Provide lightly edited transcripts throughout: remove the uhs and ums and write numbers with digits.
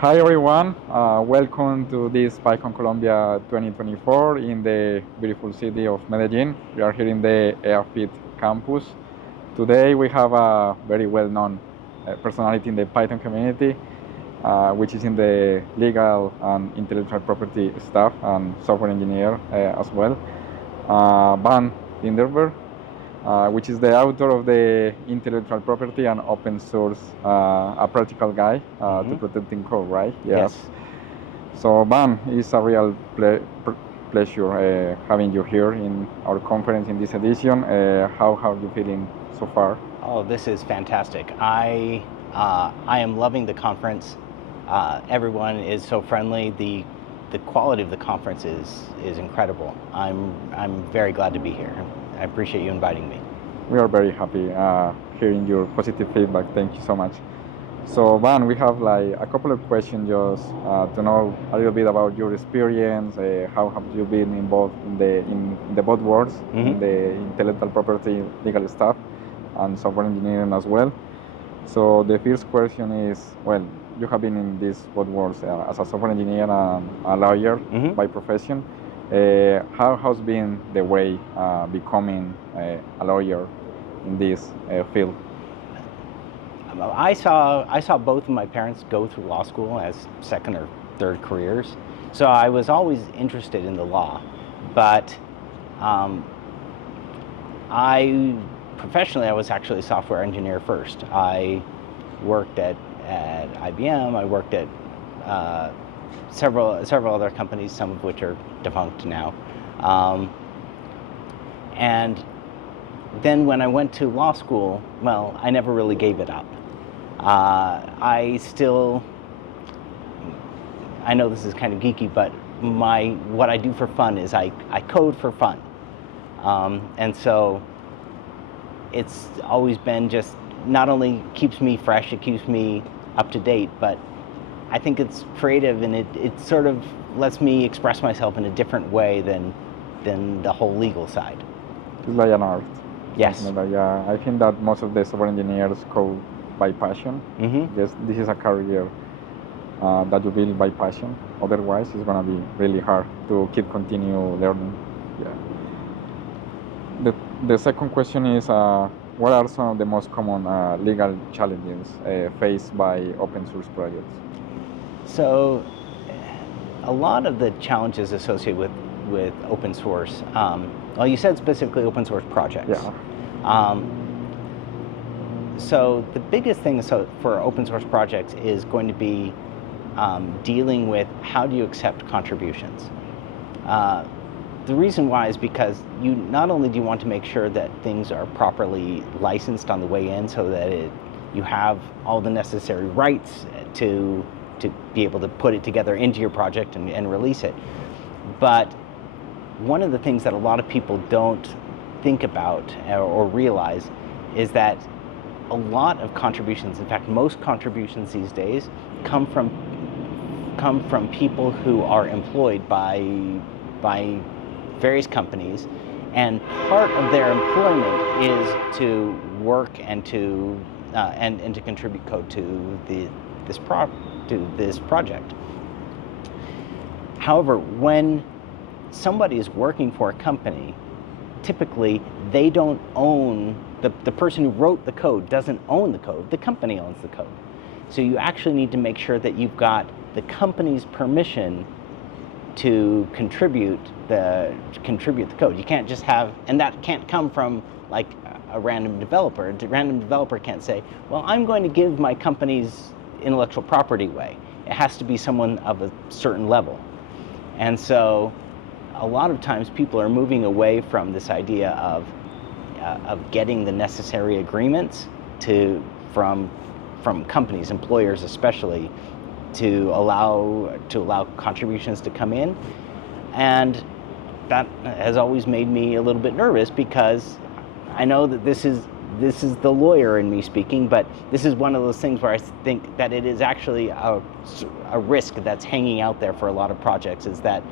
Hi everyone, welcome to this Pycon Colombia 2024 in the beautiful city of Medellin. We are here in the Airfit campus. Today we have a very well-known personality in the Python community, which is in the legal and intellectual property staff and software engineer as well, Van LindBerg, which is the author of the intellectual property and open source, a practical guide to protecting code, right? Yes. So, Van, it's a real pleasure having you here in our conference in this edition. How are you feeling so far? Oh, this is fantastic. I am loving the conference. Everyone is so friendly. The quality of the conference is incredible. I'm very glad to be here. I appreciate you inviting me. We are very happy hearing your positive feedback. Thank you so much. So, Van, we have like a couple of questions just to know a little bit about your experience. How have you been involved in the both worlds, in the intellectual property, legal stuff, and software engineering as well? So the first question is, well, you have been in these both worlds as a software engineer and a lawyer by profession. How has been the way becoming a lawyer in this field? I saw both of my parents go through law school as second or third careers, so I was always interested in the law. But professionally, I was actually a software engineer first. I worked at IBM. I worked at several other companies, some of which are defunct now. And then when I went to law school, well, I never really gave it up. I know this is kind of geeky, but what I do for fun is I code for fun. And so it's always been just, not only keeps me fresh, it keeps me up to date, but I think it's creative, and it sort of lets me express myself in a different way than the whole legal side. It's like an art. Yes. I think that most of the software engineers code by passion. Yes, this is a career that you build by passion. Otherwise, it's going to be really hard to continue learning. Yeah. The second question is, what are some of the most common legal challenges faced by open source projects? So, a lot of the challenges associated with open source, well, you said specifically open source projects. Yeah. So the biggest thing for open source projects is going to be dealing with how do you accept contributions. The reason why is because not only do you want to make sure that things are properly licensed on the way in, so that you have all the necessary rights to be able to put it together into your project and release it. But one of the things that a lot of people don't think about or realize is that a lot of contributions, in fact, most contributions these days, come from people who are employed by various companies, and part of their employment is to work and to contribute code to this project. However, when somebody is working for a company, typically they don't own, the person who wrote the code doesn't own the code, the company owns the code. So you actually need to make sure that you've got the company's permission to contribute the code. You can't just have, and that can't come from like a random developer. A random developer can't say, well, I'm going to give my company's intellectual property away. It has to be someone of a certain level. And so a lot of times people are moving away from this idea of getting the necessary agreements from companies, employers especially, to allow contributions to come in. And that has always made me a little bit nervous, because I know that this is the lawyer in me speaking, but this is one of those things where I think that it is actually a risk that's hanging out there for a lot of projects, is that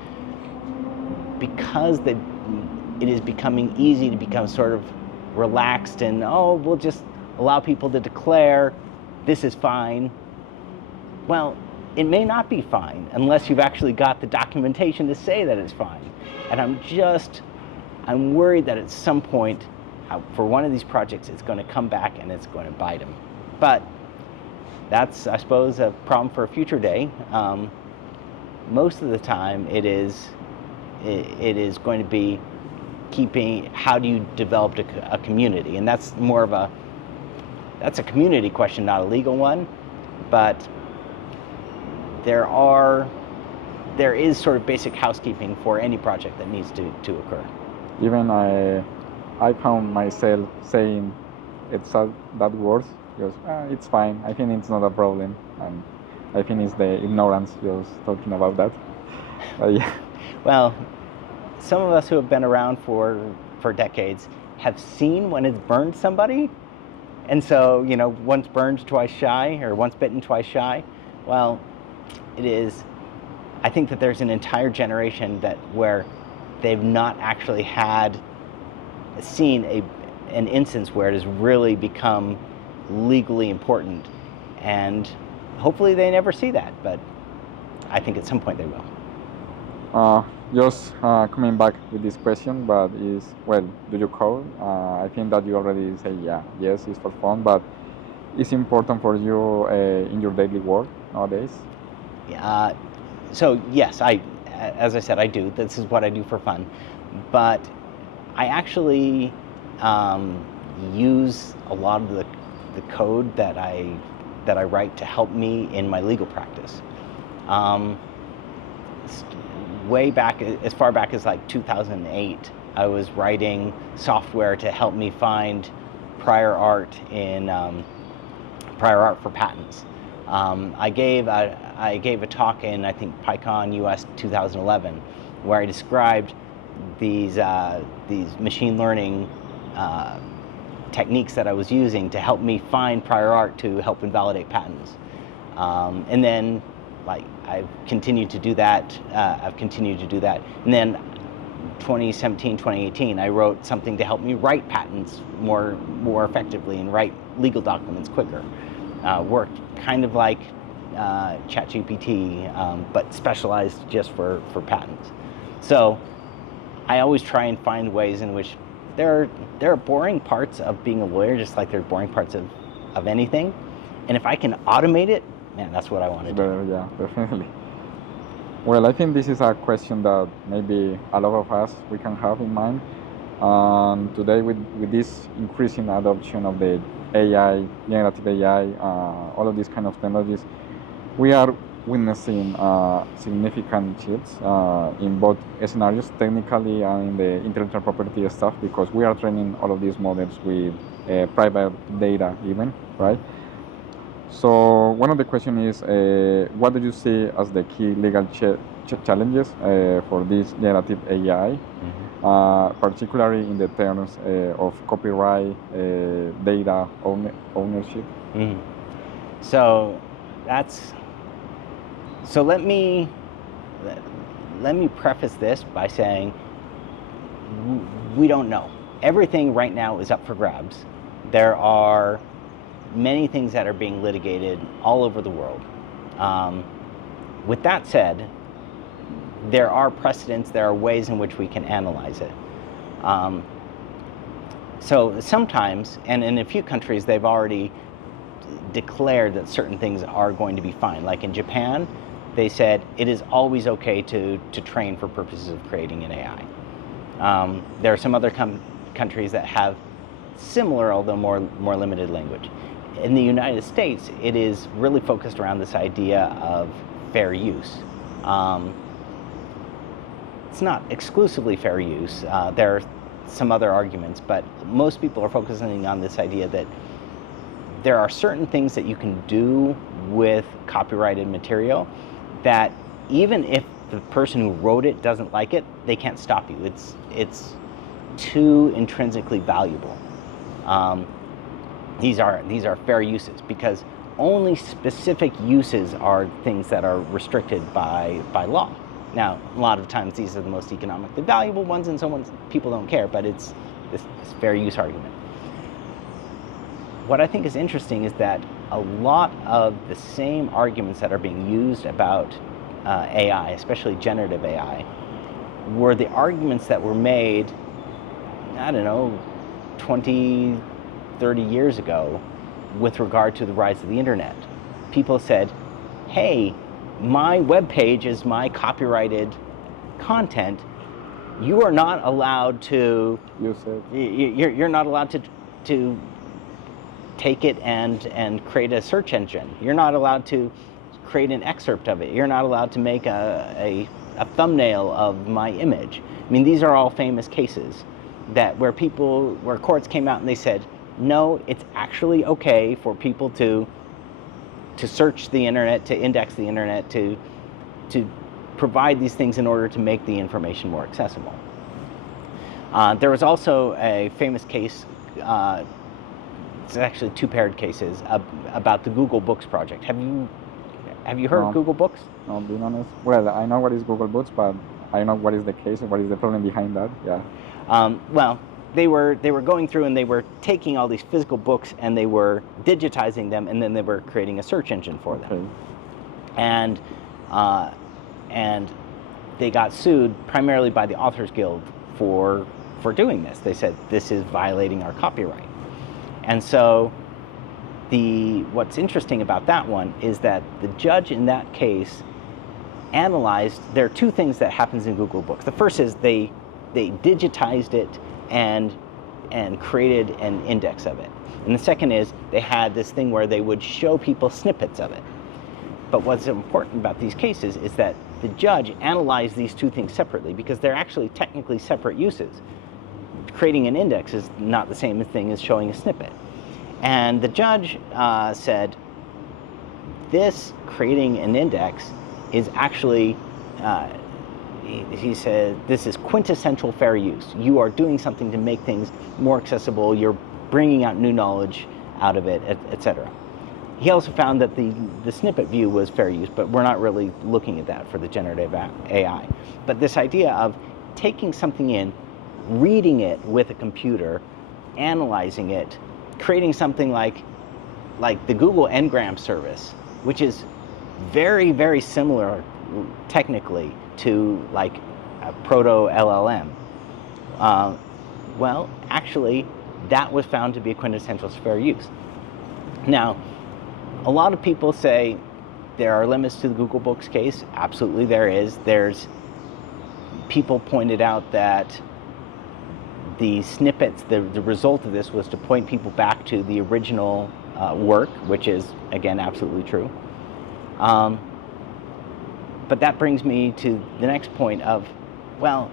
because it is becoming easy to become sort of relaxed and, we'll just allow people to declare this is fine. Well, it may not be fine unless you've actually got the documentation to say that it's fine. And I'm worried that at some point, for one of these projects, it's going to come back and it's going to bite them. But that's, I suppose, a problem for a future day. Most of the time, it is going to be how do you develop a community, and that's a community question, not a legal one. But there is sort of basic housekeeping for any project that needs to occur. Even I found myself saying that words, because it's fine, I think it's not a problem, and I think it's the ignorance just talking about that. Yeah. Well, some of us who have been around for decades have seen when it's burned somebody, and so, once burned, twice shy, or once bitten, twice shy. Well, I think that there's an entire generation where they've not actually seen an instance where it has really become legally important, and hopefully they never see that, but I think at some point they will. Just coming back with this question, but do you code? I think that you already say yes, it's for fun, but it's important for you in your daily work nowadays? So yes, as I said, I do. This is what I do for fun, but I actually use a lot of the code that I write to help me in my legal practice. Way back, as far back as like 2008, I was writing software to help me find prior art for patents. I gave a talk in, I think, Pycon US 2011, where I described these machine learning techniques that I was using to help me find prior art to help invalidate patents. And then, I've continued to do that. And then 2017, 2018, I wrote something to help me write patents more effectively and write legal documents quicker. Worked kind of like ChatGPT, but specialized just for patents. So I always try and find ways in which there are boring parts of being a lawyer, just like there are boring parts of anything. And if I can automate it, man, that's what I want to do. Yeah, definitely. Well, I think this is a question that maybe a lot of us we can have in mind. And today, with this increasing adoption of the AI, generative AI, all of these kind of technologies, we are witnessing significant shifts in both scenarios, technically and in the intellectual property stuff, because we are training all of these models with private data even, right? So one of the questions is, what do you see as the key legal challenges for this generative AI, particularly in the terms of copyright, data ownership? So let me preface this by saying we don't know. Everything right now is up for grabs. There are many things that are being litigated all over the world. With that said, there are precedents, there are ways in which we can analyze it. So sometimes, and in a few countries, they've already declared that certain things are going to be fine. Like in Japan, they said it is always okay to train for purposes of creating an AI. There are some other countries that have similar, although more limited language. In the United States, it is really focused around this idea of fair use. It's not exclusively fair use. There are some other arguments, but most people are focusing on this idea that there are certain things that you can do with copyrighted material that even if the person who wrote it doesn't like it, they can't stop you. It's too intrinsically valuable. These are fair uses because only specific uses are things that are restricted by law. Now, a lot of times these are the most economically valuable ones, and people don't care, but it's this fair use argument. what I think is interesting is that a lot of the same arguments that are being used about AI, especially generative AI, were the arguments that were made, I don't know, 20, 30 years ago with regard to the rise of the internet. People said, hey, my web page is my copyrighted content. You are not allowed to use it. You're not allowed to take it and create a search engine. You're not allowed to create an excerpt of it. You're not allowed to make a thumbnail of my image. I mean, these are all famous cases where courts came out and they said, no, it's actually okay for people to search the internet, to index the internet, to provide these things in order to make the information more accessible. There was also a famous case, it's actually two paired cases, about the Google Books project. Have you heard of Google Books? No, being honest. Well, I know what is Google Books, but I don't know what is the case and what is the problem behind that. Yeah. Well, they were going through and they were taking all these physical books and they were digitizing them, and then they were creating a search engine for them. And they got sued primarily by the Authors Guild for doing this. They said this is violating our copyright. And so what's interesting about that one is that the judge in that case analyzed, there are two things that happens in Google Books. The first is they digitized it and created an index of it. And the second is they had this thing where they would show people snippets of it. But what's important about these cases is that the judge analyzed these two things separately because they're actually technically separate uses. Creating an index is not the same thing as showing a snippet. And the judge said, this creating an index is actually, he said, this is quintessential fair use. You are doing something to make things more accessible. You're bringing out new knowledge out of it, etc. He also found that the snippet view was fair use, but we're not really looking at that for the generative AI. But this idea of taking something in, reading it with a computer, analyzing it, creating something like the Google Ngram service, which is very, very similar technically to like a proto LLM. Well, actually, that was found to be a quintessential fair use. Now, a lot of people say there are limits to the Google Books case. Absolutely there is. People pointed out that the snippets, the result of this was to point people back to the original work, which is, again, absolutely true. But that brings me to the next point of, well,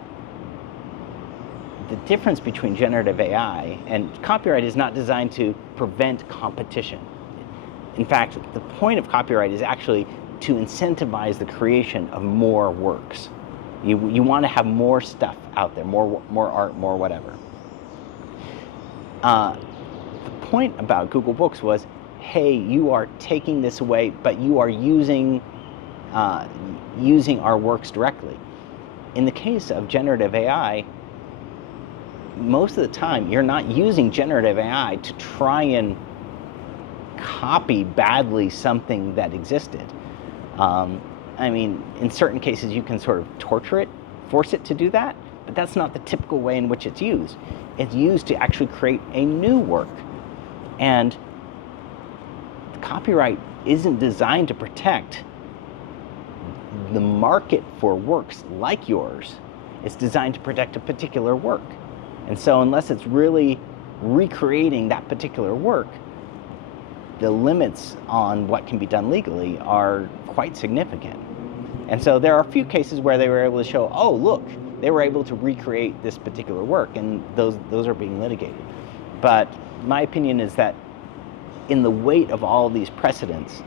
the difference between generative AI and copyright is not designed to prevent competition. In fact, the point of copyright is actually to incentivize the creation of more works. You want to have more stuff out there, more art, more whatever. The point about Google Books was, hey, you are taking this away, but you are using our works directly. In the case of generative AI, most of the time you're not using generative AI to try and copy badly something that existed. I mean, in certain cases you can sort of torture it, force it to do that, but that's not the typical way in which it's used. It's used to actually create a new work. And copyright isn't designed to protect the market for works like yours. It's designed to protect a particular work. And so unless it's really recreating that particular work, the limits on what can be done legally are quite significant. And so there are a few cases where they were able to show, oh, look, they were able to recreate this particular work, and those are being litigated. But my opinion is that in the weight of all these precedents,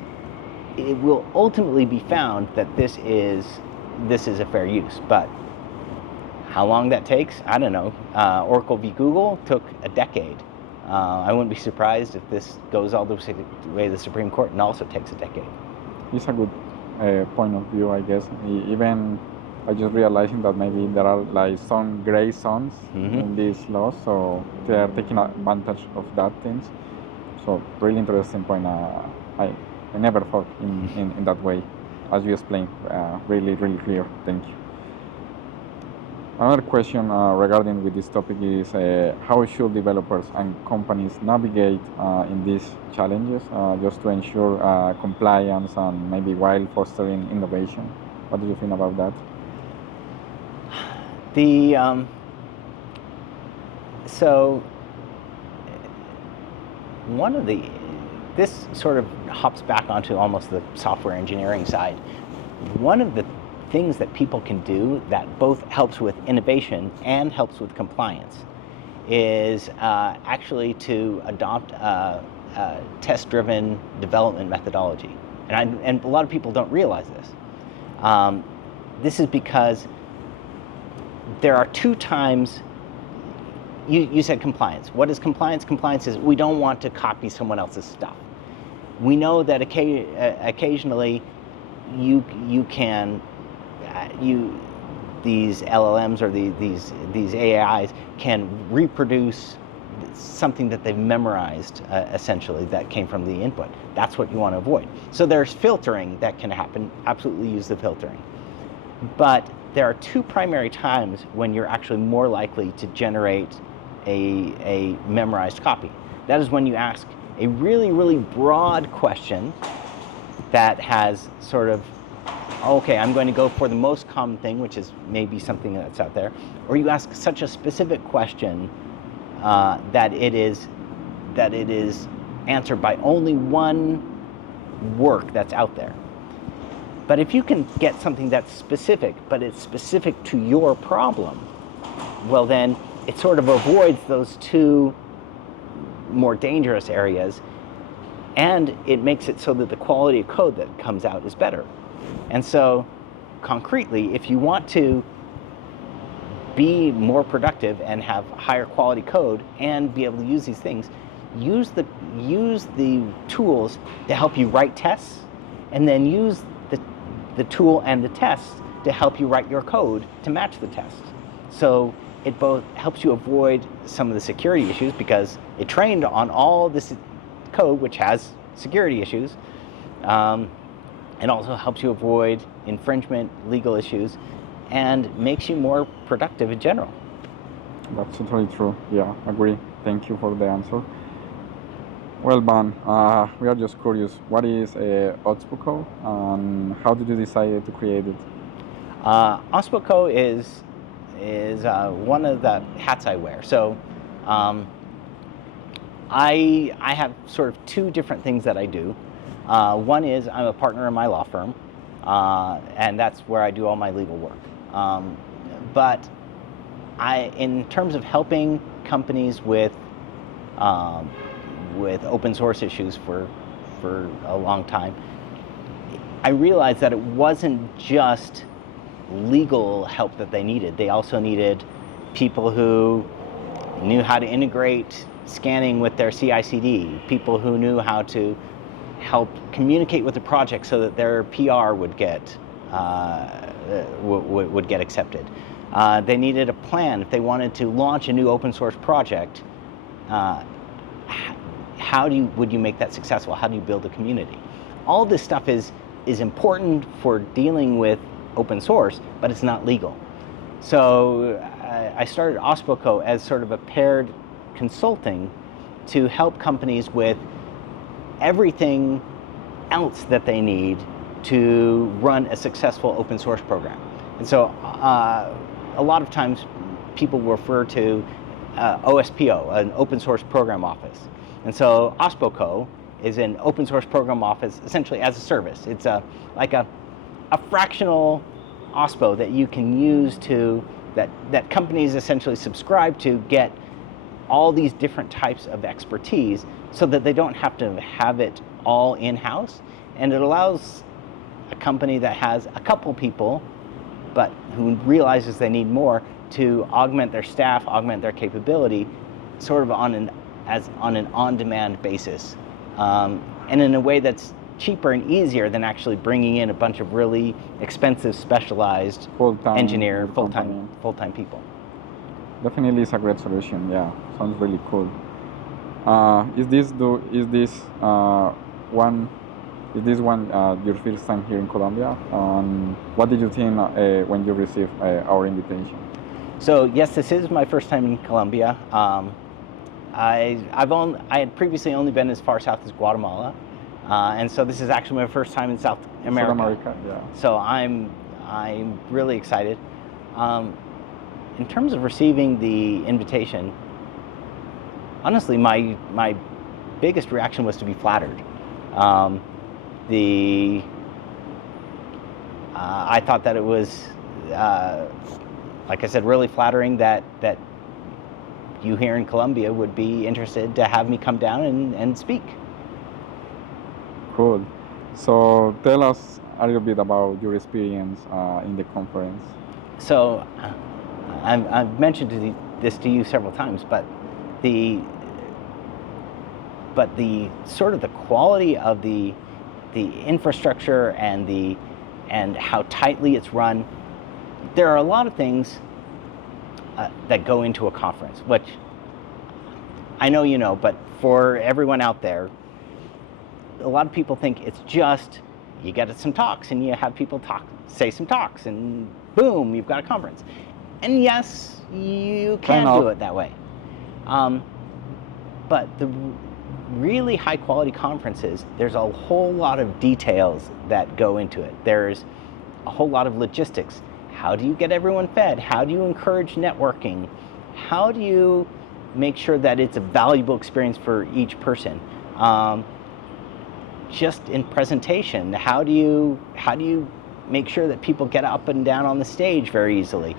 it will ultimately be found that this is a fair use. But how long that takes, I don't know. Oracle v. Google took a decade. I wouldn't be surprised if this goes all the way to the Supreme Court and also takes a decade. It's a good point of view, I guess. Even I just realizing that maybe there are like some gray zones in these laws, so they are taking advantage of that things. So really interesting point. I never thought in that way, as you explained. Really, really clear. Thank you. Another question regarding with this topic is how should developers and companies navigate in these challenges just to ensure compliance and maybe while fostering innovation? What do you think about that? So this sort of hops back onto almost the software engineering side. One of the things that people can do that both helps with innovation and helps with compliance is actually to adopt a test-driven development methodology. And a lot of people don't realize this. This is because there are two times. You said compliance. What is compliance? Compliance is we don't want to copy someone else's stuff. We know that occasionally these LLMs or these AIs can reproduce something that they've memorized essentially that came from the input. That's what you want to avoid. So there's filtering that can happen. Absolutely use the filtering. But there are two primary times when you're actually more likely to generate a memorized copy. That is when you ask a really, really broad question that has sort of, okay, I'm going to go for the most common thing, which is maybe something that's out there, or you ask such a specific question that it is answered by only one work that's out there. But if you can get something that's specific, but it's specific to your problem, well then it sort of avoids those two more dangerous areas, and it makes it so that the quality of code that comes out is better. And so, concretely, if you want to be more productive and have higher quality code and be able to use these things, use the tools to help you write tests, and then use the tool and the tests to help you write your code to match the test. So it both helps you avoid some of the security issues because it trained on all this code which has security issues. It also helps you avoid infringement, legal issues, and makes you more productive in general. That's totally true. Yeah, agree. Thank you for the answer. Well, Van, we are just curious. What is Otspoco and how did you decide to create it? Otspoco is one of the hats I wear. So I have sort of two different things that I do. One is I'm a partner in my law firm, and that's where I do all my legal work. But in terms of helping companies with open source issues for a long time, I realized that it wasn't just legal help that they needed. They also needed people who knew how to integrate scanning with their CI/CD, people who knew how to help communicate with the project so that their PR would get accepted. They needed a plan if they wanted to launch a new open source project. How would you make that successful? How do you build a community? All this stuff is important for dealing with open source, but it's not legal. So I started Otspoco as sort of a paired consulting to help companies with everything else that they need to run a successful open source program. And so a lot of times people refer to OSPO, an open source program office. And so Otspoco is an open source program office essentially as a service. It's like a fractional OSPO that you can use that companies essentially subscribe to get all these different types of expertise so that they don't have to have it all in-house. And it allows a company that has a couple people but who realizes they need more to augment their staff, augment their capability sort of on an on-demand basis, and in a way that's cheaper and easier than actually bringing in a bunch of really expensive, specialized full-time people. Definitely is a great solution. Yeah, sounds really cool. One is this one your first time here in Colombia? What did you think when you received our invitation? So yes, this is my first time in Colombia. I had previously only been as far south as Guatemala, and so this is actually my first time in South America. South America, yeah. So I'm really excited. In terms of receiving the invitation, honestly, my biggest reaction was to be flattered. I thought that it was, like I said, really flattering that you here in Colombia would be interested to have me come down and speak. Cool. So tell us a little bit about your experience in the conference. So I've mentioned this to you several times, but the sort of the quality of the infrastructure and how tightly it's run, there are a lot of things that go into a conference, which I know you know, but for everyone out there, a lot of people think it's just you get some talks and you have people say some talks and boom, you've got a conference. And yes, you can do it that way. But the really high quality conferences, there's a whole lot of details that go into it. There's a whole lot of logistics. How do you get everyone fed? How do you encourage networking? How do you make sure that it's a valuable experience for each person? Just in presentation, how do you make sure that people get up and down on the stage very easily?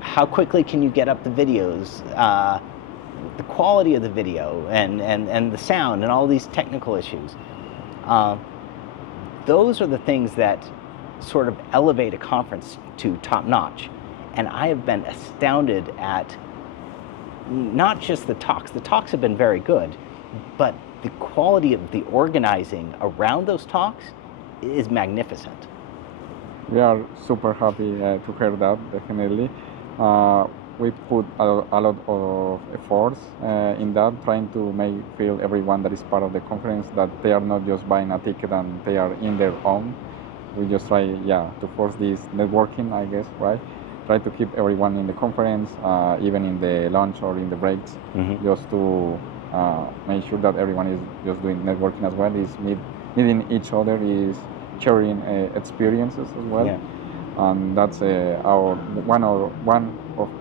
How quickly can you get up the videos? The quality of the video and the sound and all these technical issues. Those are the things that sort of elevate a conference to top notch. And I have been astounded at not just the talks. The talks have been very good, but the quality of the organizing around those talks is magnificent. We are super happy to hear that, definitely. We put a lot of efforts in that, trying to make feel everyone that is part of the conference that they are not just buying a ticket and they are in their own. We just try, to force this networking, I guess, right? Try to keep everyone in the conference, even in the lunch or in the breaks, just to make sure that everyone is just doing networking as well, is meeting each other, is sharing experiences as well. Yeah. And that's one of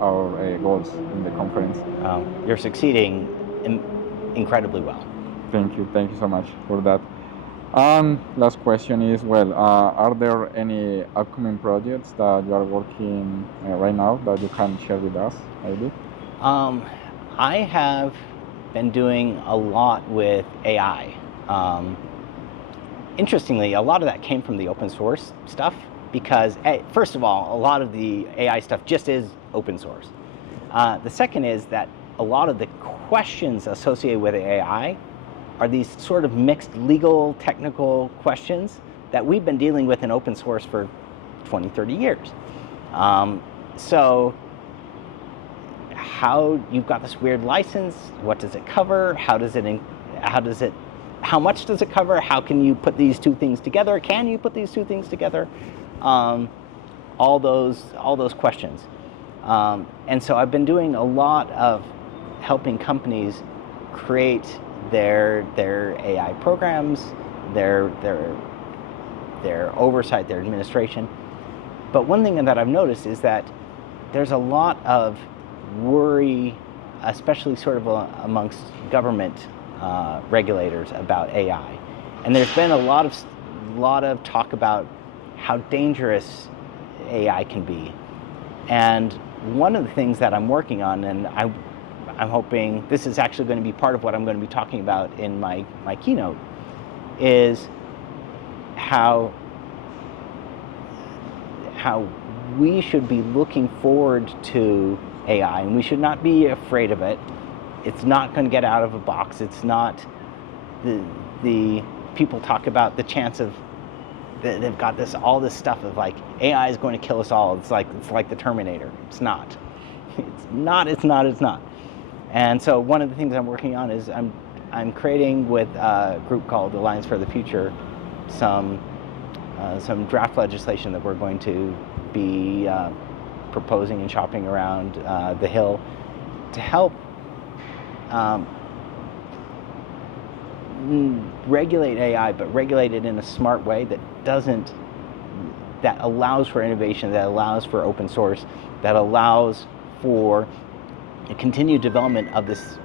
our goals in the conference. You're succeeding incredibly well. Thank you so much for that. Last question is, are there any upcoming projects that you are working right now that you can share with us, maybe? I have been doing a lot with AI. Interestingly, a lot of that came from the open source stuff, because first of all, a lot of the AI stuff just is open source. The second is that a lot of the questions associated with AI are these sort of mixed legal, technical questions that we've been dealing with in open source for 20, 30 years. So how you've got this weird license, what does it cover? How much does it cover? How can you put these two things together? Can you put these two things together? All those questions. And so I've been doing a lot of helping companies create their AI programs, their oversight, their administration. But one thing that I've noticed is that there's a lot of worry, especially sort of amongst government regulators, about AI. And there's been a lot of talk about how dangerous AI can be. And one of the things that I'm working on, and I'm hoping this is actually going to be part of what I'm going to be talking about in my keynote, is how we should be looking forward to AI, and we should not be afraid of it. It's not going to get out of a box. It's not the people talk about the chance of they've got all this stuff of like AI is going to kill us all. It's like the Terminator. It's not. It's not. And so one of the things I'm working on is I'm I'm creating with a group called Alliance for the Future some draft legislation that we're going to be proposing and shopping around the Hill to help regulate AI, but regulate it in a smart way that allows for innovation, that allows for open source, that allows for a continued development of this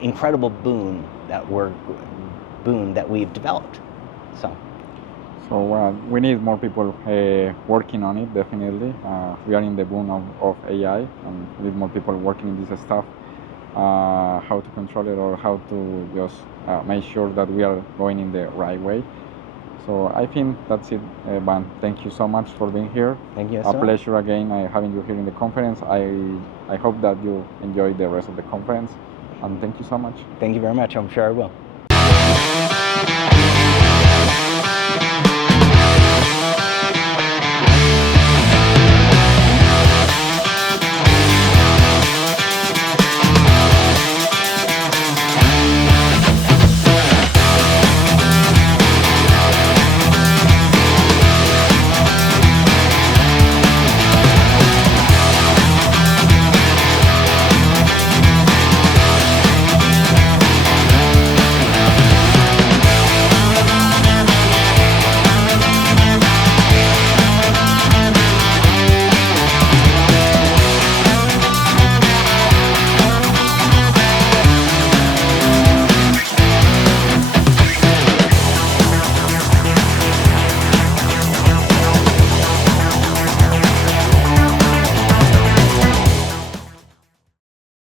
incredible boon that we've developed. So we need more people working on it, definitely. We are in the boom of AI, and we need more people working in this stuff. How to control it, or how to just make sure that we are going in the right way. So I think that's it, Van. Thank you so much for being here. Thank you. A pleasure again having you here in the conference. I hope that you enjoy the rest of the conference, and thank you so much. Thank you very much. I'm sure I will.